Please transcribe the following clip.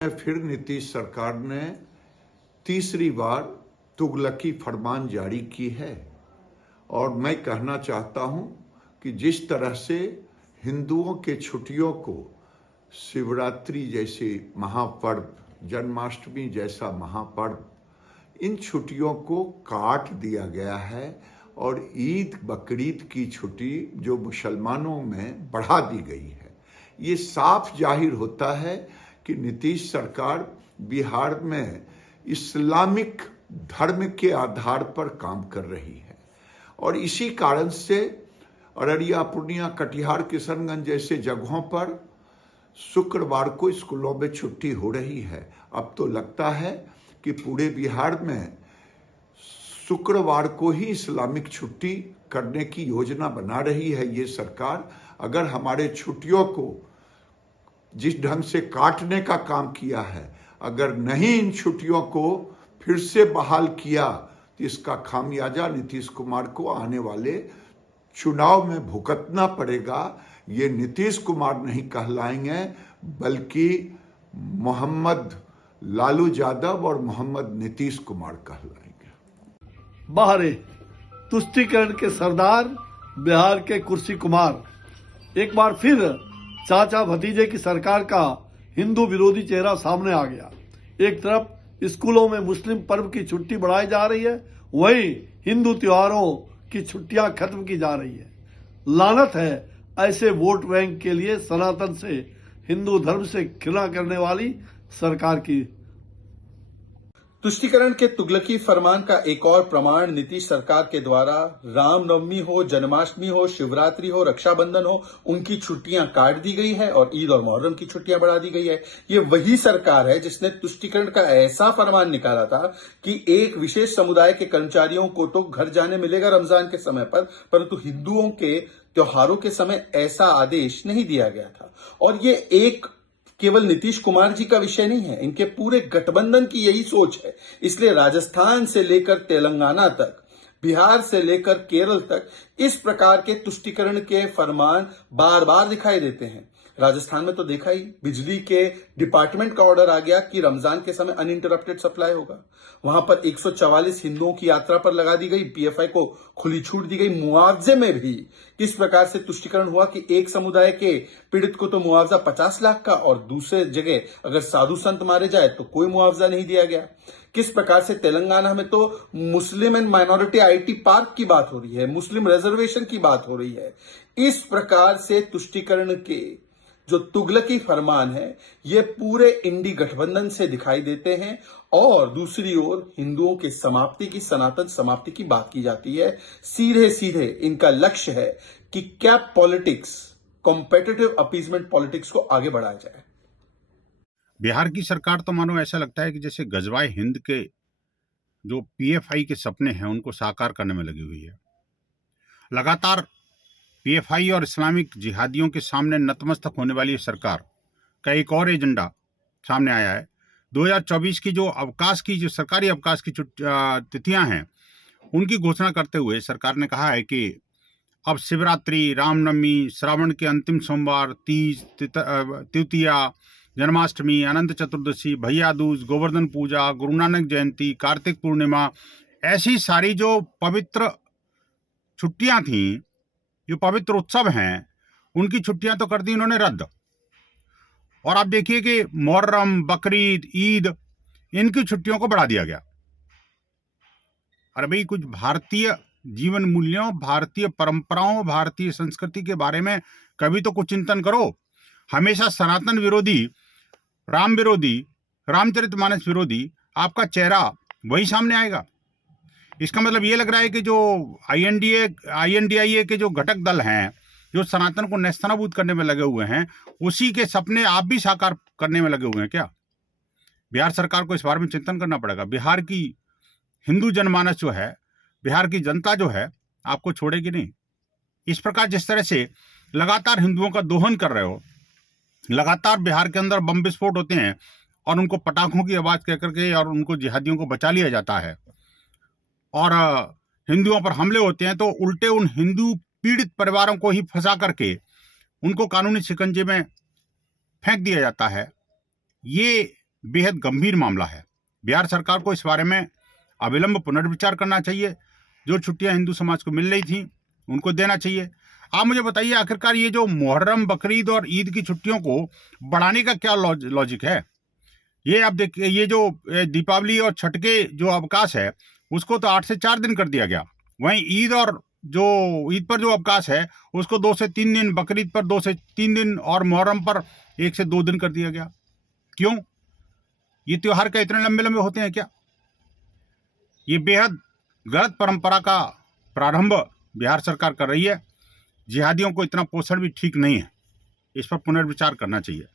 फिर नीतीश सरकार ने तीसरी बार तुगलकी फरमान जारी की है और मैं कहना चाहता हूं कि जिस तरह से हिंदुओं के छुट्टियों को शिवरात्रि जैसे महापर्व, जन्माष्टमी जैसा महापर्व, इन छुट्टियों को काट दिया गया है और ईद बकरीद की छुट्टी जो मुसलमानों में बढ़ा दी गई है। ये साफ जाहिर होता है कि नीतीश सरकार बिहार में इस्लामिक धर्म के आधार पर काम कर रही है और इसी कारण से अररिया, पूर्णिया, कटिहार, किशनगंज जैसे जगहों पर शुक्रवार को स्कूलों में छुट्टी हो रही है। अब तो लगता है कि पूरे बिहार में शुक्रवार को ही इस्लामिक छुट्टी करने की योजना बना रही है ये सरकार। अगर हमारे छुट्टियों को जिस ढंग से काटने का काम किया है, अगर नहीं इन छुट्टियों को फिर से बहाल किया तो इसका खामियाजा नीतीश कुमार को आने वाले चुनाव में भुगतना पड़ेगा। ये नीतीश कुमार नहीं कहलाएंगे बल्कि मोहम्मद लालू यादव और मोहम्मद नीतीश कुमार कहलाएंगे। बाहरे तुष्टीकरण के सरदार बिहार के कुर्सी कुमार, एक बार फिर चाचा भतीजे की सरकार का हिंदू विरोधी चेहरा सामने आ गया। एक तरफ स्कूलों में मुस्लिम पर्व की छुट्टी बढ़ाई जा रही है, वहीं हिंदू त्योहारों की छुट्टियां खत्म की जा रही है। लानत है ऐसे वोट बैंक के लिए सनातन से, हिंदू धर्म से घृणा करने वाली सरकार की। तुष्टीकरण के तुगलकी फरमान का एक और प्रमाण नीतीश सरकार के द्वारा रामनवमी हो, जन्माष्टमी हो, शिवरात्रि हो, रक्षाबंधन हो, उनकी छुट्टियां काट दी गई है और ईद और मुहर्रम की छुट्टियां बढ़ा दी गई है। ये वही सरकार है जिसने तुष्टीकरण का ऐसा फरमान निकाला था कि एक विशेष समुदाय के कर्मचारियों को तो घर जाने मिलेगा रमजान के समय पर, परंतु हिंदुओं के त्योहारों के समय ऐसा आदेश नहीं दिया गया था। और ये एक केवल नीतीश कुमार जी का विषय नहीं है, इनके पूरे गठबंधन की यही सोच है। इसलिए राजस्थान से लेकर तेलंगाना तक, बिहार से लेकर केरल तक इस प्रकार के तुष्टीकरण के फरमान बार बार दिखाई देते हैं। राजस्थान में तो देखा ही, बिजली के डिपार्टमेंट का ऑर्डर आ गया कि रमजान के समय अनइंटरप्टेड सप्लाई होगा। वहां पर 144 हिंदुओं की यात्रा पर लगा दी गई, पीएफआई को खुली छूट दी गई। मुआवजे में भी किस प्रकार से तुष्टीकरण हुआ कि एक समुदाय के पीड़ित को तो मुआवजा 50 लाख का और दूसरे जगह अगर साधु संत मारे जाए तो कोई मुआवजा नहीं दिया गया। किस प्रकार से तेलंगाना में तो Muslim and minority IT park की बात हो रही है, मुस्लिम रिजर्वेशन की बात हो रही है। इस प्रकार से तुष्टीकरण के जो तुगलकी फरमान है ये पूरे इंडी गठबंधन से दिखाई देते हैं और दूसरी ओर हिंदुओं के समाप्ति की, सनातन समाप्ति की बात की जाती है। सीधे सीधे इनका लक्ष्य है कि cap politics, competitive appeasement politics को आगे बढ़ाया जाए। बिहार की सरकार तो मानो ऐसा लगता है कि जैसे गजवाए हिंद के जो पीएफआई के सपने हैं उनको साकार करने में लगी हुई है। लगातार पीएफआई और इस्लामिक जिहादियों के सामने नतमस्तक होने वाली सरकार का एक और एजेंडा सामने आया है। 2024 की जो सरकारी अवकाश की तिथियां हैं उनकी घोषणा करते हुए सरकार ने कहा है कि अब शिवरात्रि, रामनवमी, श्रावण के अंतिम सोमवार, तीज, तृतीया, जन्माष्टमी, अनंत चतुर्दशी, भैया दूज, गोवर्धन पूजा, गुरु नानक जयंती, कार्तिक पूर्णिमा, ऐसी सारी जो पवित्र छुट्टियां थीं, जो पवित्र उत्सव हैं, उनकी छुट्टियां तो कर दी इन्होंने रद्द। और आप देखिए कि मुहर्रम, बकरीद, ईद, इनकी छुट्टियों को बढ़ा दिया गया। अरे भाई, कुछ भारतीय जीवन मूल्यों, भारतीय परंपराओं, भारतीय संस्कृति के बारे में कभी तो कुछ चिंतन करो। हमेशा सनातन विरोधी, राम विरोधी, रामचरितमानस विरोधी आपका चेहरा वही सामने आएगा। इसका मतलब ये लग रहा है कि जो INDIA के जो घटक दल हैं, जो सनातन को नेस्तनाबूद करने में लगे हुए हैं, उसी के सपने आप भी साकार करने में लगे हुए हैं क्या? बिहार सरकार को इस बारे में चिंतन करना पड़ेगा। बिहार की हिंदू जनमानस जो है, बिहार की जनता जो है, आपको छोड़ेगी नहीं। इस प्रकार जिस तरह से लगातार हिंदुओं का दोहन कर रहे हो, लगातार बिहार के अंदर बम विस्फोट होते हैं और उनको पटाखों की आवाज कह करके और उनको जिहादियों को बचा लिया जाता है और हिंदुओं पर हमले होते हैं, तो उल्टे उन हिंदू पीड़ित परिवारों को ही फंसा करके उनको कानूनी शिकंजे में फेंक दिया जाता है। ये बेहद गंभीर मामला है। बिहार सरकार को इस बारे में अविलंब पुनर्विचार करना चाहिए। जो छुट्टियां हिंदू समाज को मिल रही थी उनको देना चाहिए। आप मुझे बताइए, आखिरकार ये जो मुहर्रम, बकरीद और ईद की छुट्टियों को बढ़ाने का क्या लॉजिक है? ये आप देखिए, ये जो दीपावली और छठ के जो अवकाश है उसको तो 8 से 4 दिन कर दिया गया। वहीं ईद पर जो अवकाश है उसको 2 से 3 दिन, बकरीद पर 2 से 3 दिन और मुहर्रम पर 1 से 2 दिन कर दिया गया। क्यों? ये त्योहार क्या इतने लंबे लंबे होते हैं क्या? ये बेहद गलत परंपरा का प्रारंभ बिहार सरकार कर रही है। जिहादियों को इतना पोषण भी ठीक नहीं है। इस पर पुनर्विचार करना चाहिए।